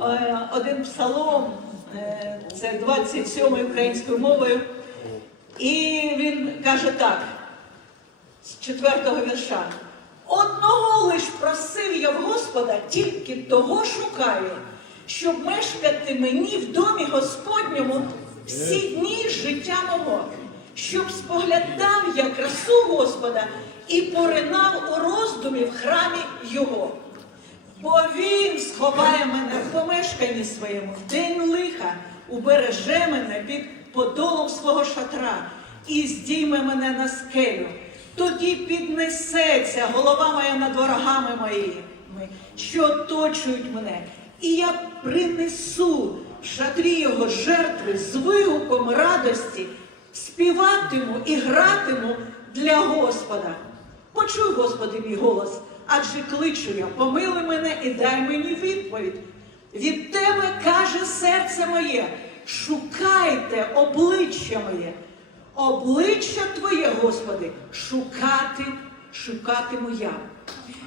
е, один псалом, е, це 27 українською мовою, і він каже так, з четвертого вірша. Одного лиш просив я в Господа, тільки того шукаю, щоб мешкати мені в домі Господньому всі дні життя мого, щоб споглядав я красу Господа і поринав у роздумі в храмі Його. Бо він сховає мене в помешканні своєму, в день лиха, убереже мене під подолом свого шатра і здійме мене на скелю. Тоді піднесеться голова моя над ворогами моїми, що оточують мене, і я принесу в шатрі його жертви з вигуком радості, співатиму і гратиму для Господа. Почуй, Господи, мій голос, адже кличу я, помили мене і дай мені відповідь. Від тебе каже серце моє, шукайте обличчя моє. Обличчя Твоє, Господи, шукати, шукатиму я.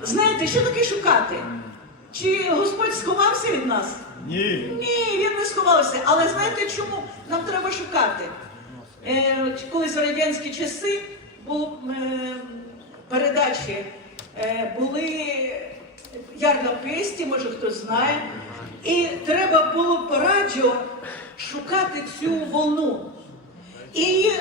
Знаєте, що таке шукати? Чи Господь сховався від нас? Ні. Ні, він не сховався. Але знаєте чому нам треба шукати? Е, колись в радянські часи були е, передачі, були ярнописті, може хтось знає, і треба було по радіо шукати цю волну. І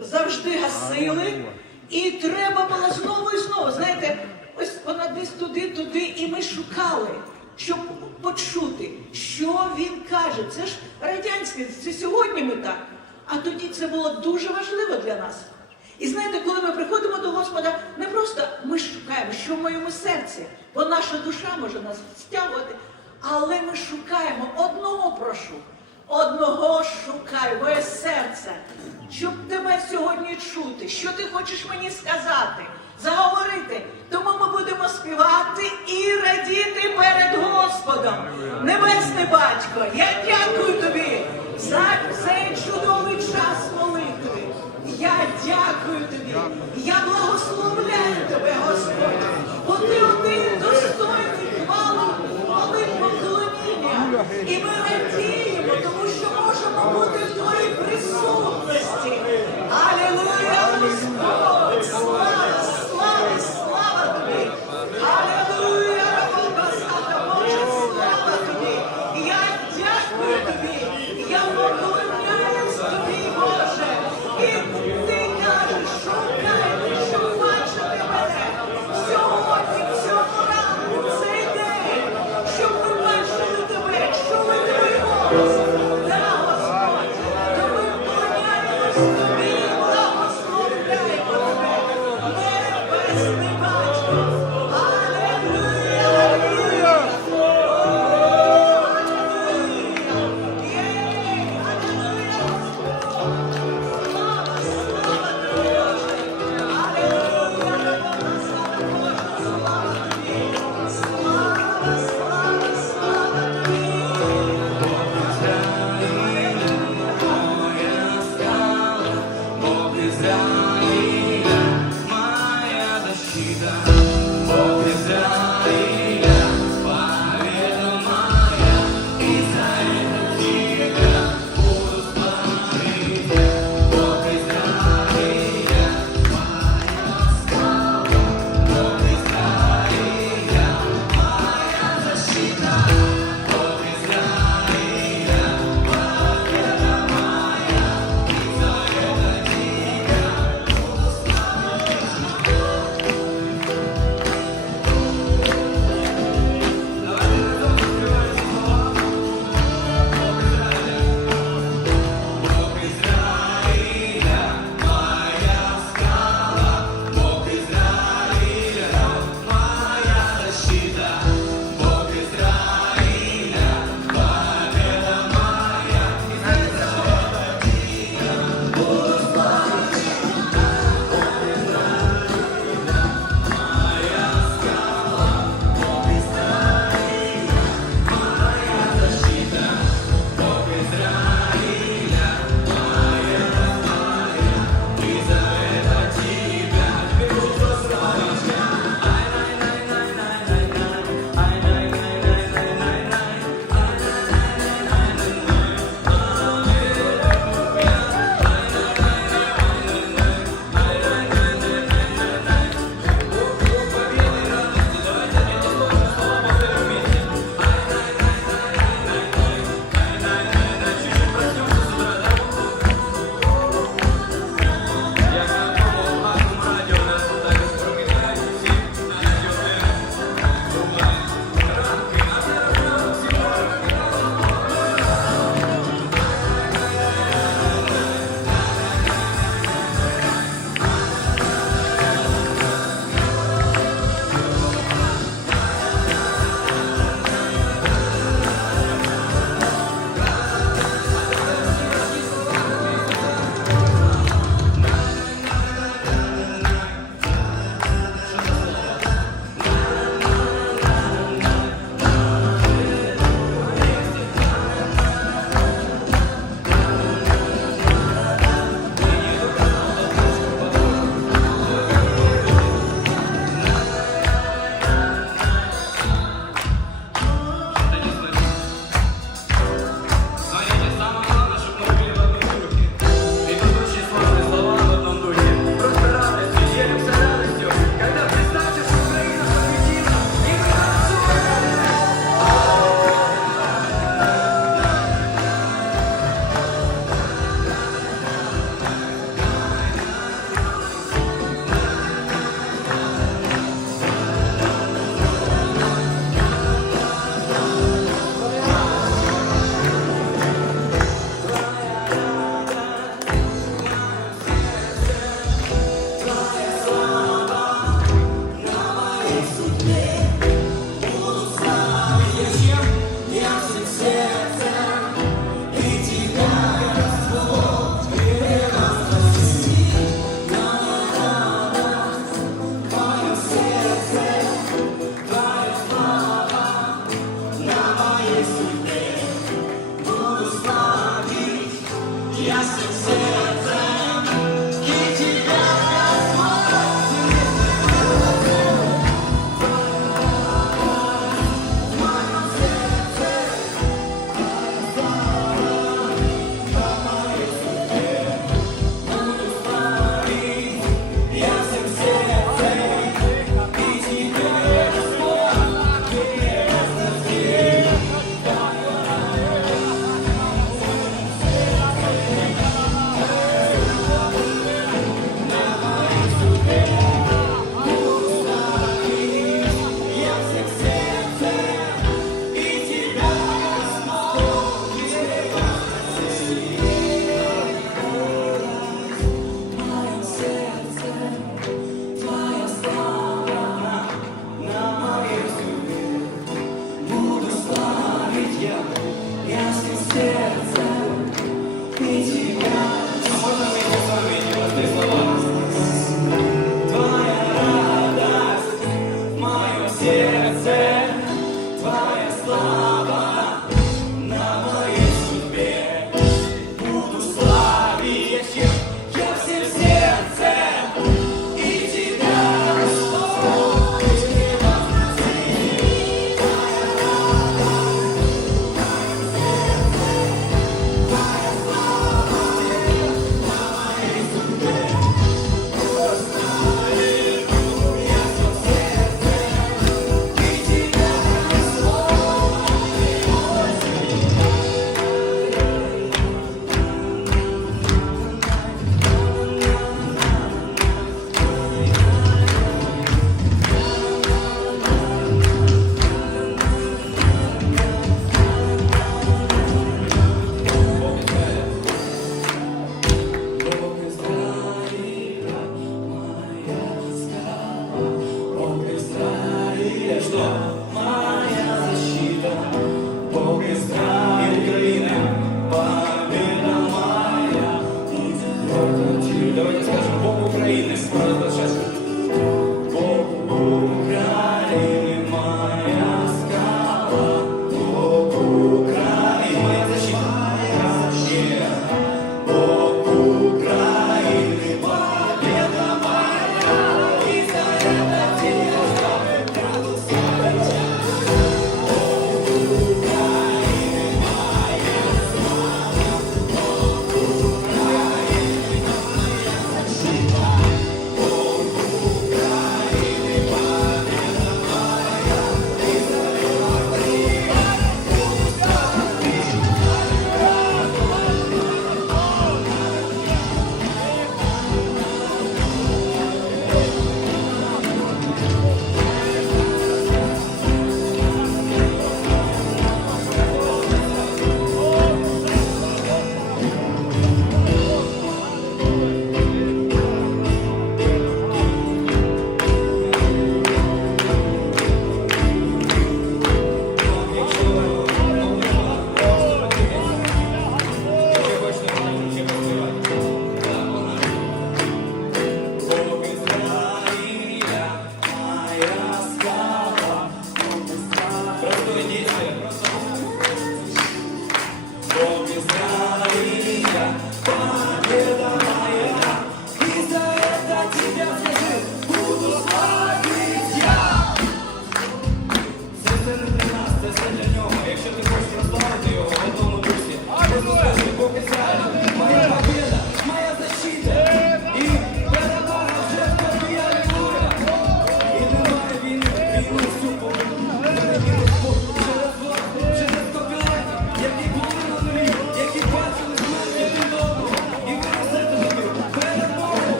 завжди гасили, і треба було знову і знову. Знаєте, ось вона десь туди, туди, і ми шукали, щоб почути, що він каже. Це ж радянське, це сьогодні ми так. А тоді це було дуже важливо для нас. І знаєте, коли ми приходимо до Господа, не просто ми шукаємо, що в моєму серці, бо наша душа може нас стягувати, але ми шукаємо одного прошу. Одного шукай, моє серце, щоб тебе сьогодні чути, що ти хочеш мені сказати, заговорити. Тому ми будемо співати і радіти перед Господом. Небесний батько, я дякую тобі за дякую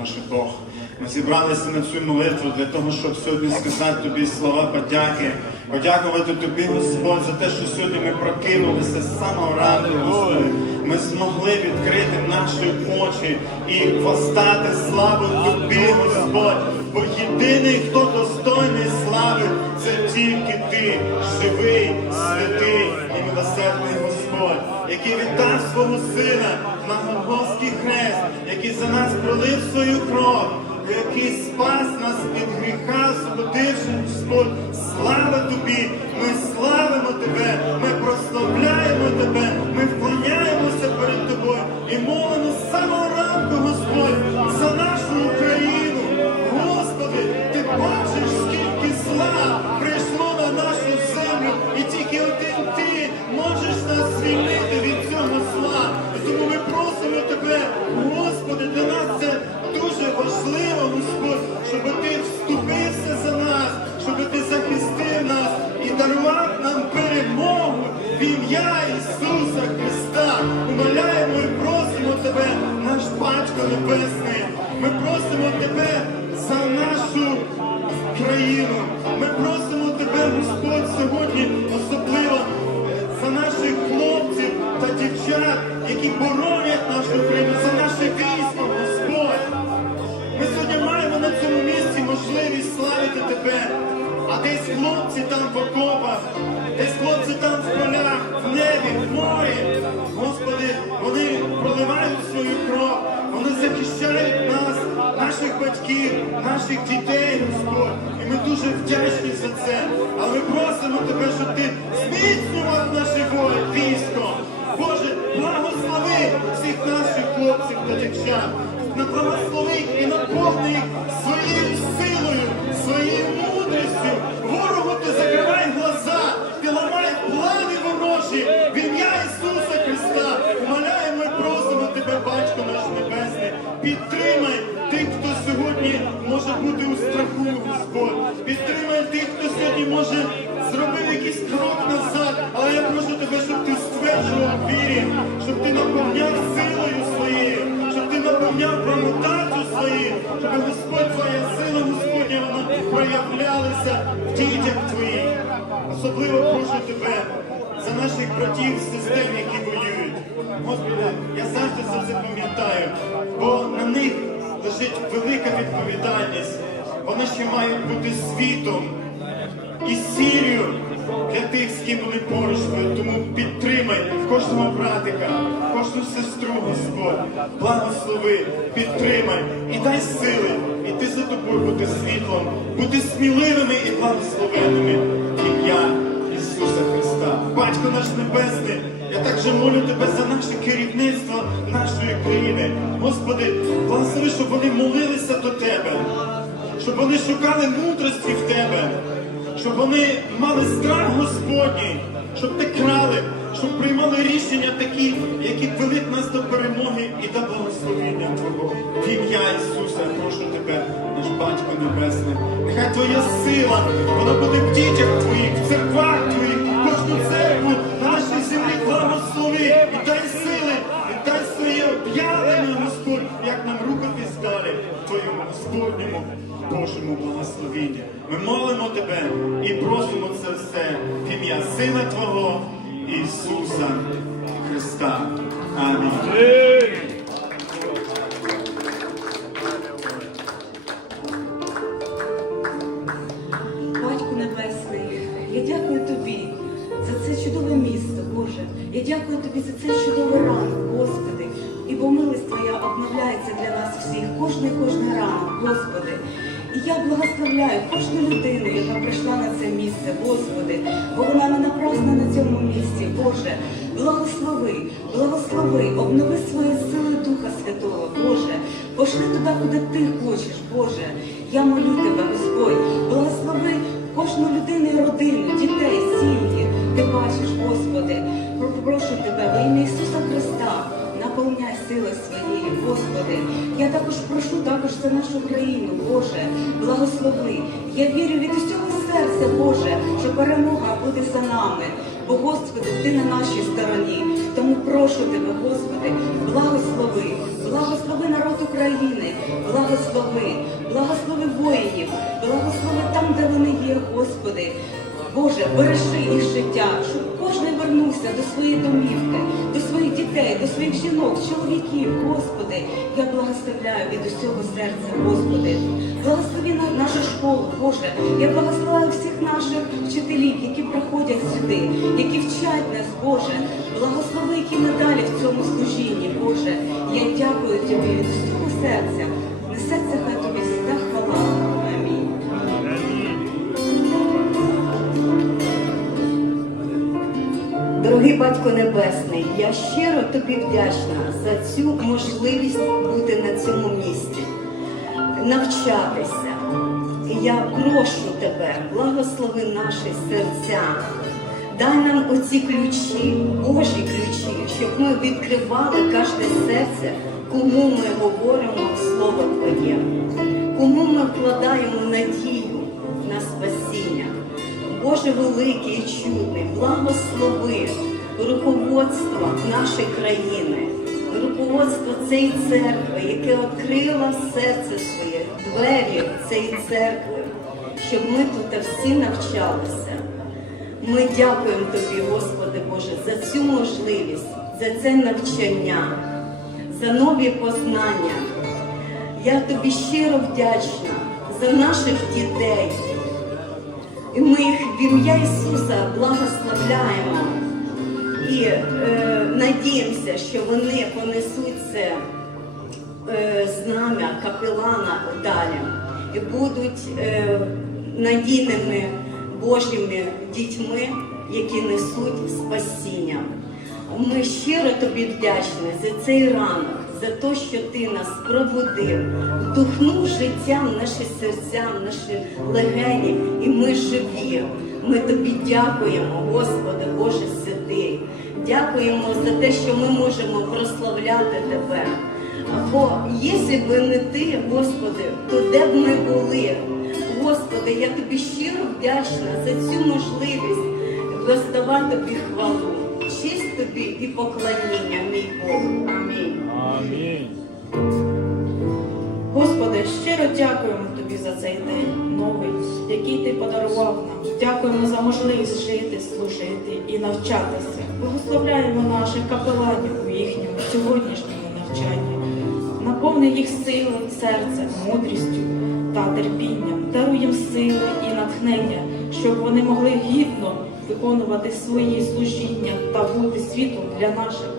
наш Бог. Ми зібралися на цю молитву для того, щоб сьогодні сказати Тобі слова подяки, подякувати Тобі, Господь, за те, що сьогодні ми прокинулися з самого ранку, Господи. Ми змогли відкрити наші очі і постати славу Тобі, Господь. Бо єдиний, хто достойний слави, це тільки ти, живий, святий і милосердний Господь, який віддав свого сина на Голгофський хрест, який за нас пролив свою кров, який спас нас від гріха, освободивши Господь. Слава тобі! Ми славимо тебе, ми прославляємо тебе, ми вклоняємося перед тобою і молимо з самого ранку, Господь, за нашу Україну. Господи, ти бачиш, скільки зла прийшло на нашу землю, і тільки один ти можеш нас звільнити цього. І тому ми просимо тебе, Господи, для нас це дуже важливо, Господь, щоб ти вступився за нас, щоб ти захистив нас і дарував нам перемогу в ім'я Ісуса Христа. Умоляємо і просимо тебе, наш Батько Небесний. Ми просимо тебе за нашу країну. Ми просимо тебе, Господь, сьогодні особливо за наших хлопців дівчат, які боронять нашу країну, за наше військо, Господь. Ми сьогодні маємо на цьому місці можливість славити тебе. А десь хлопці там в окопах, десь хлопці там в полях, в небі, в морі. Господи, вони проливають свою кров, вони захищають нас, наших батьків, наших дітей, Господь. І ми дуже вдячні за це. Але ми просимо тебе, щоб ти зміцнював дівчат. На благослови і наповни їх своєю силою, своєю мудрістю. Ворогу ти закривай глаза, ти ламай плани ворожі в ім'я Ісуса Христа. Умоляємо і просимо тебе, Батько наш Небесний, підтримай тих, хто сьогодні може бути у страху, Господь. Підтримай тих, хто сьогодні може зробив якийсь крок назад. Але я прошу тебе, щоб ти стверджував вірі, щоб ти наповняв силою своєю, наповняв промотацію своєю, щоб Господь твоя сила, Господня, вона проявлялася в дітях твоїх. Особливо прошу тебе за наших братів, сестер, які воюють. Господи, я завжди за це пам'ятаю, бо на них лежить велика відповідальність. вони ще мають бути світом і сір'ю для тих, з ким вони поруч. Тому підтримай кожного братика, кожну сестру, Господь. Благослови, підтримай і дай сили іти за тобою, бути світлом, бути сміливими і благословенними. в Ім'я Ісуса Христа. Батько наш Небесний, я також молю тебе за наше керівництво нашої країни. Господи, благослови, щоб вони молилися до Тебе, щоб вони шукали мудрості в Тебе, щоб вони мали страх Господній, щоб не крали, щоб приймали рішення такі, які б вели нас до перемоги і до благословення Твого. В ім'я Ісуса, прошу тебе, наш Батько Небесний. Нехай Твоя сила, вона буде в дітях Твоїх, в церквах Твоїх, кожну церкву нашій землі благослови і дай сили, і дай своє об'явлення, Господь, як нам рухатись далі в Твоєму Господньому Божому благословенні. Ми молимо Тебе і просимо це все в ім'я Сина Твого Ісуса Христа. Амінь. Батьку Небесний, я дякую тобі за це чудове місто, Боже. Я дякую тобі за це чудовий ранок, Господи. І бо милість Твоя обновляється для нас всіх, кожний кожний ранок, Господи. І я благословляю кожну людину, яка прийшла на це місце, Господи, бо вона не напрасна на цьому місці, Боже. Благослови, благослови, обнови свої сили Духа Святого, Боже. Пошли туди, куди ти хочеш, Боже. Я молю тебе, Господь, благослови кожну людину і родину, дітей, сім'ї. Ти бачиш, Господи, прошу тебе во ім'я Ісуса Христа. Наповняй сили своєї, Господи. Я також прошу також за нашу країну, Боже, благослови. Я вірю від усього серця, Боже, що перемога буде за нами. Бо, Господи, ти на нашій стороні. Тому прошу тебе, Господи, благослови, благослови народ України, благослови, благослови воїнів, благослови там, де вони є, Господи. Боже, бережи їх життя, щоб кожен вернувся до своєї домівки, до своїх дітей, до своїх жінок, чоловіків, Господи. Я благословляю від усього серця, Господи. Благослови на- нашу школу, Боже. Я благословляю всіх наших вчителів, які приходять сюди, які вчать нас, Боже. Благослови, які надалі в цьому служінні, Боже. Я дякую Тобі від усього серця. Несеться хай Батько Небесний, я щиро тобі вдячна за цю можливість бути на цьому місці, навчатися. Я прошу тебе, благослови наші серця, дай нам оці ключі, Божі ключі, щоб ми відкривали кожне серце, кому ми говоримо Слово Твоє, кому ми вкладаємо надію на спасіння. Боже великий і чудний, благослови руководство нашої країни, руководство цієї церкви, яке відкрило серце своє, двері цієї церкви, щоб ми тут всі навчалися. Ми дякуємо Тобі, Господи Боже, за цю можливість, за це навчання, за нові познання. Я тобі щиро вдячна за наших дітей. І ми їх в ім'я Ісуса благословляємо і е, надіємося, що вони понесуть це е, знам'я капелана далі і будуть е, надійними Божими дітьми, які несуть спасіння. Ми щиро тобі вдячні за цей ранок, за те, що ти нас пробудив, вдухнув життя в наші серця, в наші легені, і ми живі. Ми тобі дякуємо, Господи, Боже святий. Дякуємо за те, що ми можемо прославляти Тебе. Бо якщо б не ти, Господи, то де б ми були? Господи, я тобі щиро вдячна за цю можливість воздавати тобі хвалу. Честь тобі і поклоніння, мій Бог. Амінь. Господи, щиро дякуємо Тобі за цей день новий, який Ти подарував нам. Дякуємо за можливість жити, служити і навчатися. Благословляємо наших капеланів у їхньому сьогоднішньому навчанні. Наповни їх силою, серцем, мудрістю та терпінням. даруй їм сили і натхнення, щоб вони могли гідно виконувати свої служіння та бути світлом для наших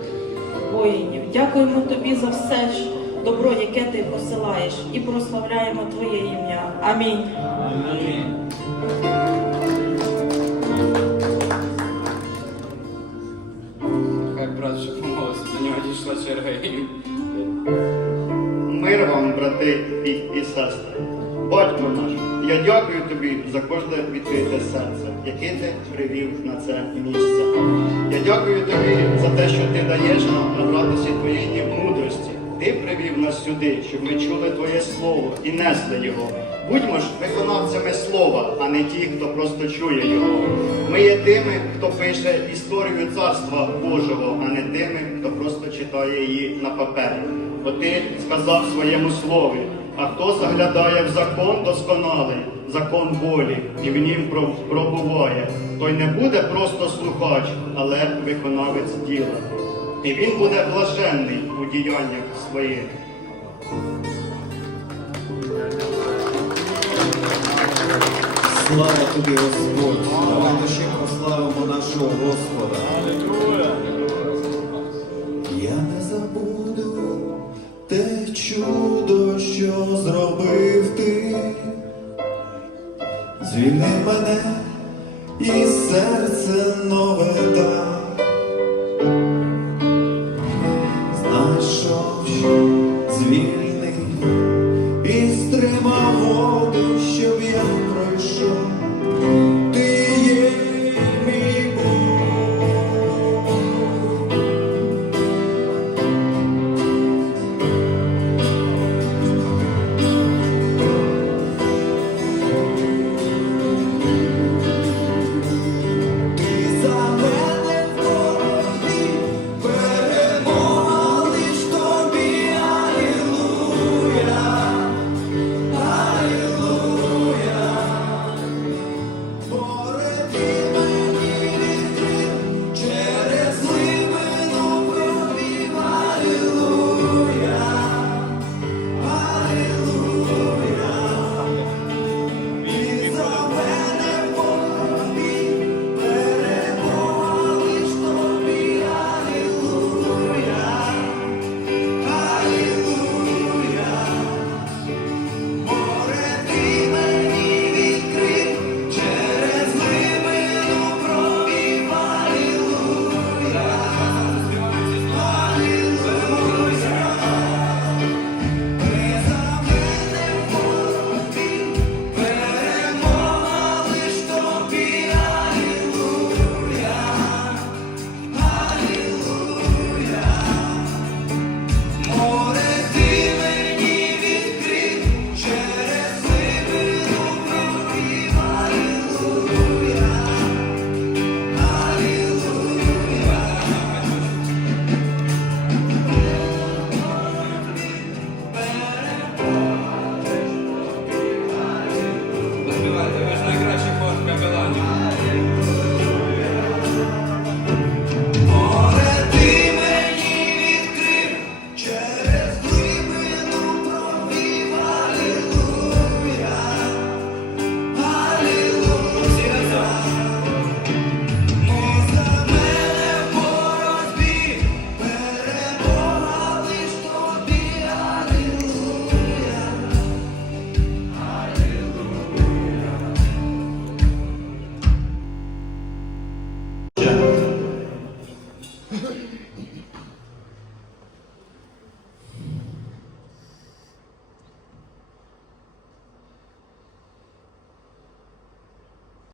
воїнів. Дякуємо тобі за все добро, яке ти посилаєш, і прославляємо Твоє ім'я. Амінь. Хай дякую тобі за кожне відкрите серце, яке ти привів на це місце. Я дякую тобі за те, що ти даєш нам набратися твоєї мудрості. Ти привів нас сюди, щоб ми чули Твоє Слово і несли його. Будьмо ж виконавцями слова, а не ті, хто просто чує його. Ми є тими, хто пише історію царства Божого, а не тими, хто просто читає її на папері. Бо ти сказав своєму слові, а хто заглядає в закон досконалий, закон волі, і в нім пробуває, той не буде просто слухач, але виконавець діла. І він буде блаженний у діяннях своїх. Слава тобі, Господь! Давайте ще прославимо нашого Господа. Я не забуду те чудо, що зробив ти. Звільни мене і серце нове дай.